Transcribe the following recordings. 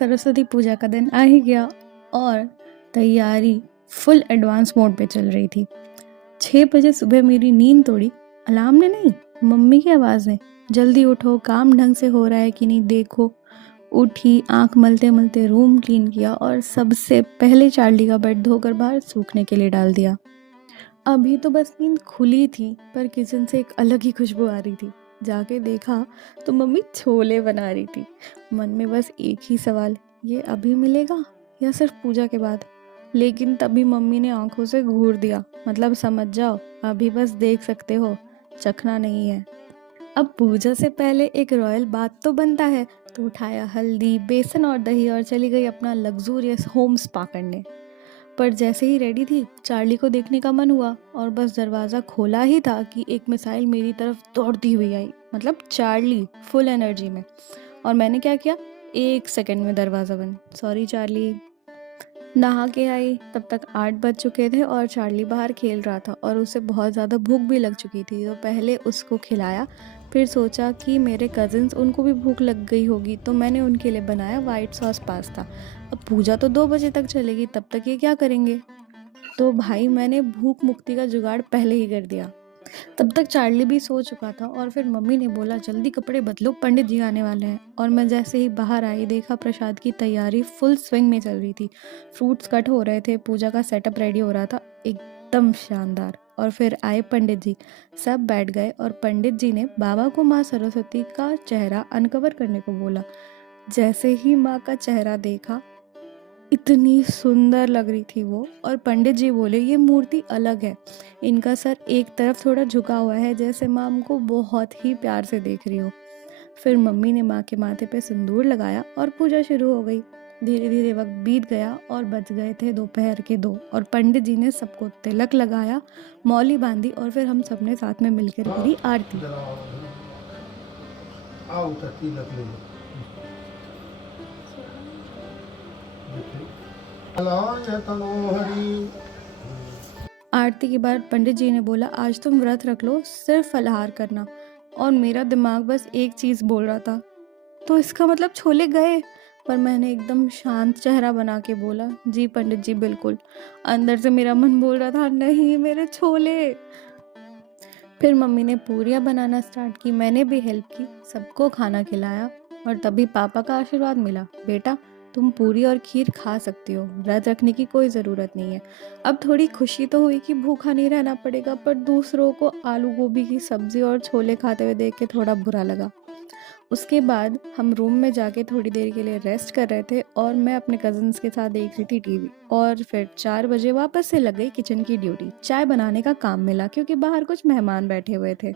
सरस्वती पूजा का दिन आ ही गया और तैयारी फुल एडवांस मोड पे चल रही थी। 6 बजे सुबह मेरी नींद तोड़ी अलार्म ने नहीं, मम्मी की आवाज़ ने। जल्दी उठो, काम ढंग से हो रहा है कि नहीं देखो। उठी, आंख मलते मलते रूम क्लीन किया और सबसे पहले चार्ली का बेड धोकर बाहर सूखने के लिए डाल दिया। अभी तो बस नींद खुली थी पर किचन से एक अलग ही खुशबू आ रही थी। जाके देखा तो मम्मी छोले बना रही थी। मन में बस एक ही सवाल, ये अभी मिलेगा या सिर्फ पूजा के बाद। लेकिन तभी मम्मी ने आंखों से घूर दिया, मतलब समझ जाओ अभी बस देख सकते हो, चखना नहीं है। अब पूजा से पहले एक रॉयल बात तो बनता है, तो उठाया हल्दी, बेसन और दही और चली गई अपना लग्जूरियस होम स्पा करने। पर जैसे ही रेडी थी चार्ली को देखने का मन हुआ और बस दरवाज़ा खोला ही था कि एक मिसाइल मेरी तरफ दौड़ती हुई आई, मतलब चार्ली फुल एनर्जी में। और मैंने क्या किया, 1 सेकंड में दरवाज़ा बंद। Sorry Charlie. नहा के आई तब तक 8 बज चुके थे और चार्ली बाहर खेल रहा था और उसे बहुत ज़्यादा भूख भी लग चुकी थी, तो पहले उसको खिलाया। फिर सोचा कि मेरे कज़िन्स उनको भी भूख लग गई होगी, तो मैंने उनके लिए बनाया वाइट सॉस पास्ता। अब पूजा तो 2 बजे तक चलेगी, तब तक ये क्या करेंगे। तो भाई मैंने भूख मुक्ति का जुगाड़ पहले ही कर दिया। तब तक चार्ली भी सो चुका था और फिर मम्मी ने बोला जल्दी कपड़े बदलो, पंडित जी आने वाले हैं। और मैं जैसे ही बाहर आई देखा प्रसाद की तैयारी फुल स्विंग में चल रही थी। फ्रूट्स कट हो रहे थे, पूजा का सेटअप रेडी हो रहा था, एकदम शानदार। और फिर आए पंडित जी, सब बैठ गए और पंडित जी ने बाबा को माँ सरस्वती का चेहरा अनकवर करने को बोला। जैसे ही माँ का चेहरा देखा, इतनी सुंदर लग रही थी वो। और पंडित जी बोले ये मूर्ति अलग है, इनका सर एक तरफ थोड़ा झुका हुआ है, जैसे माँ हमको बहुत ही प्यार से देख रही हो। फिर मम्मी ने माँ के माथे पे सिंदूर लगाया और पूजा शुरू हो गई। धीरे धीरे वक्त बीत गया और बज गए थे दोपहर के 2 और पंडित जी ने सबको तिलक लगाया, मौली बांधी और फिर हम सबने साथ में मिलकर करी आरती। आरती के बाद पंडित जी ने बोला आज तुम व्रत रख लो, सिर्फ फलाहार करना। और मेरा दिमाग बस एक चीज़ बोल रहा था, तो इसका मतलब छोले गए। पर मैंने एकदम शांत चेहरा बना के बोला जी पंडित जी बिल्कुल। अंदर से मेरा मन बोल रहा था नहीं मेरे छोले। फिर मम्मी ने पूरियाँ बनाना स्टार्ट की, मैंने भी हेल्प की, सबको खाना खिलाया। और तभी पापा का आशीर्वाद मिला, बेटा तुम पूरी और खीर खा सकती हो, व्रत रखने की कोई ज़रूरत नहीं है। अब थोड़ी खुशी तो हुई कि भूखा नहीं रहना पड़ेगा, पर दूसरों को आलू गोभी की सब्ज़ी और छोले खाते हुए देख के थोड़ा बुरा लगा। उसके बाद हम रूम में जाके थोड़ी देर के लिए रेस्ट कर रहे थे और मैं अपने कज़न्स के साथ देख रही थी टीवी। और फिर 4 बजे वापस से लग गई किचन की ड्यूटी। चाय बनाने का काम मिला क्योंकि बाहर कुछ मेहमान बैठे हुए थे।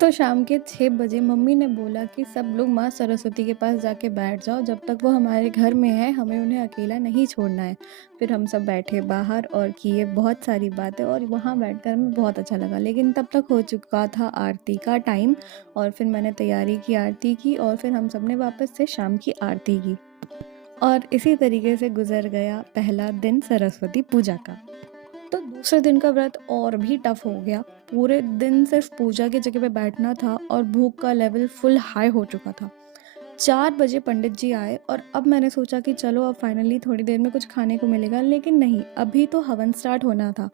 तो शाम के 6 बजे मम्मी ने बोला कि सब लोग माँ सरस्वती के पास जाके बैठ जाओ, जब तक वो हमारे घर में है हमें उन्हें अकेला नहीं छोड़ना है। फिर हम सब बैठे बाहर और किए बहुत सारी बातें और वहाँ बैठकर हमें बहुत अच्छा लगा। लेकिन तब तक हो चुका था आरती का टाइम और फिर मैंने तैयारी की, आरती की और फिर हम सब ने वापस से शाम की आरती की। और इसी तरीके से गुजर गया पहला दिन सरस्वती पूजा का। तो दूसरे दिन का व्रत और भी टफ हो गया। पूरे दिन सिर्फ पूजा की जगह पे बैठना था और भूख का लेवल फुल हाई हो चुका था। 4 बजे पंडित जी आए और अब मैंने सोचा कि चलो अब फाइनली थोड़ी देर में कुछ खाने को मिलेगा, लेकिन नहीं, अभी तो हवन स्टार्ट होना था।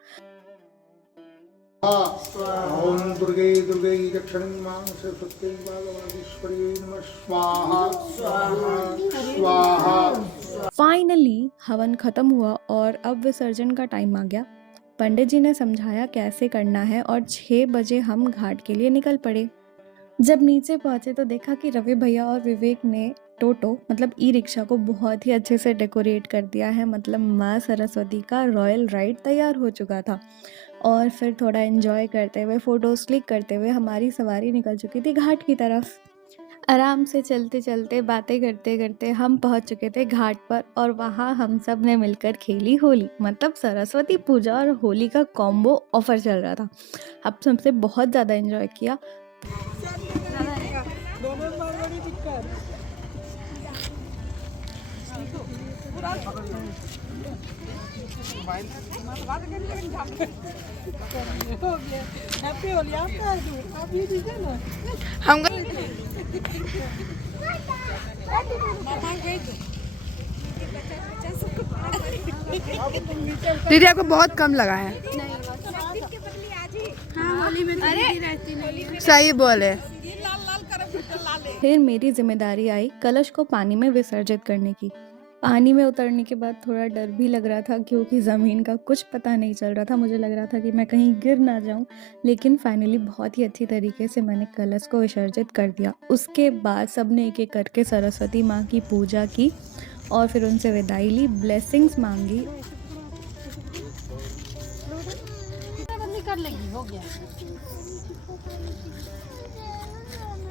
ओम दुर्गे दुर्गे दक्षिणी मां सरस्वती भगवानीश्वरी नमः स्वाहा स्वाहा। फाइनली हवन खत्म हुआ और अब विसर्जन का टाइम आ गया। पंडित जी ने समझाया कैसे करना है और 6 बजे हम घाट के लिए निकल पड़े। जब नीचे पहुंचे तो देखा कि रवि भैया और विवेक ने टोटो मतलब ई रिक्शा को बहुत ही अच्छे से डेकोरेट कर दिया है, मतलब माँ सरस्वती का रॉयल राइड तैयार हो चुका था। और फिर थोड़ा एंजॉय करते हुए, फोटोज क्लिक करते हुए हमारी सवारी निकल चुकी थी घाट की तरफ। आराम से चलते चलते बातें करते करते हम पहुंच चुके थे घाट पर और वहाँ हम सब ने मिलकर खेली होली, मतलब सरस्वती पूजा और होली का कॉम्बो ऑफर चल रहा था। अब सबसे बहुत ज़्यादा एंजॉय किया। हम दीदी आपको बहुत कम लगा है। सही बोले। फिर मेरी जिम्मेदारी आई कलश को पानी में विसर्जित करने की। पानी में उतरने के बाद थोड़ा डर भी लग रहा था क्योंकि ज़मीन का कुछ पता नहीं चल रहा था। मुझे लग रहा था कि मैं कहीं गिर ना जाऊं, लेकिन फाइनली बहुत ही अच्छी तरीके से मैंने कलश को विसर्जित कर दिया। उसके बाद सबने एक एक करके सरस्वती माँ की पूजा की और फिर उनसे विदाई ली, ब्लेसिंग्स मांगी। कर लेगी, हो गया।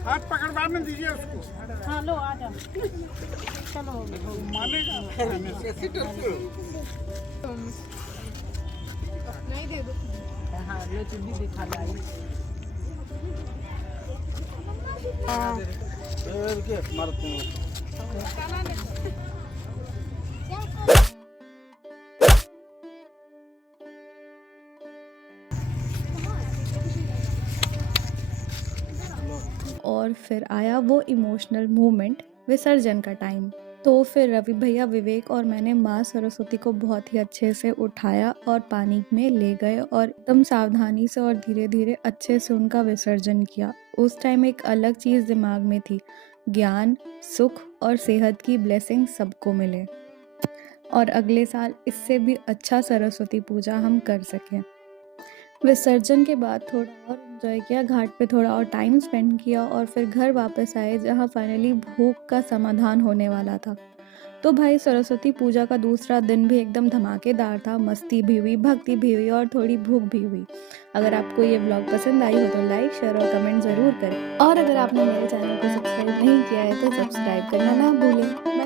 हाथ पकड़ बांध दीजिए उसको। हाँ लो आ जाओ, चलो हो गया। मानेगा नहीं दे दो। हाँ लो चुन्नी दिखा लाई। और फिर आया वो इमोशनल मोमेंट, विसर्जन का टाइम। तो फिर रवि भैया, विवेक और मैंने माँ सरस्वती को बहुत ही अच्छे से उठाया और पानी में ले गए और एकदम सावधानी से और धीरे धीरे अच्छे से उनका विसर्जन किया। उस टाइम एक अलग चीज़ दिमाग में थी, ज्ञान, सुख और सेहत की ब्लेसिंग सबको मिले और अगले साल इससे भी अच्छा सरस्वती पूजा हम कर सकें। विसर्जन के बाद थोड़ा और एंजॉय किया, घाट पे थोड़ा और टाइम स्पेंड किया और फिर घर वापस आए जहाँ फाइनली भूख का समाधान होने वाला था। तो भाई सरस्वती पूजा का दूसरा दिन भी एकदम धमाकेदार था, मस्ती भी हुई, भक्ति भी हुई और थोड़ी भूख भी हुई। अगर आपको ये ब्लॉग पसंद आई हो तो लाइक, शेयर और कमेंट ज़रूर करें और अगर आपने मेरे चैनल को सब्सक्राइब नहीं किया है तो सब्सक्राइब करना ना भूलें।